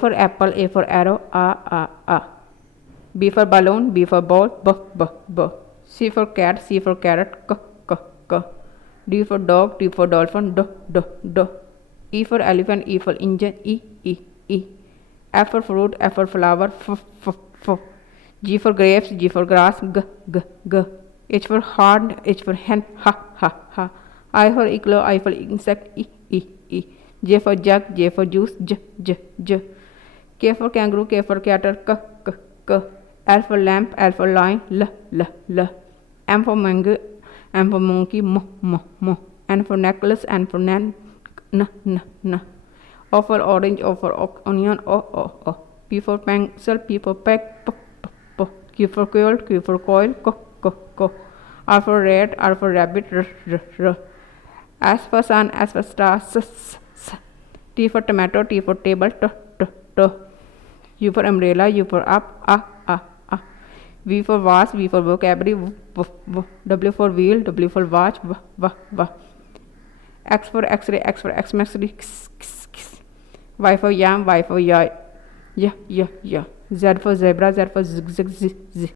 for apple, A for arrow, A. B for balloon, B for ball, B. C for cat, C for carrot, K. D for dog, D for dolphin, D. E for elephant, E for engine, E. F for fruit, F for flower, F. G for grapes, G for grass, G. H for horn, H for hen, ha. I for igloo, I for insect, E. J for jug, J for juice, J. K for kangaroo, K for cattle, K. L for lamp, L for lion, L. M for mango, M for monkey, M. N for necklace, N for N. O for orange, O for onion, O. P for pencil, P for peg, P. Q for quilt, Q for coil, K. R for rat, R for rabbit, R. S for sun, S for star, S. T for tomato, T for table, T. U for umbrella, U for up, A. V for vase, V for vocabulary, V. W for wheel, W for watch, V. X for X-ray, X for X-max, Y for yam, Y for ya. Z for zebra, Z for zig.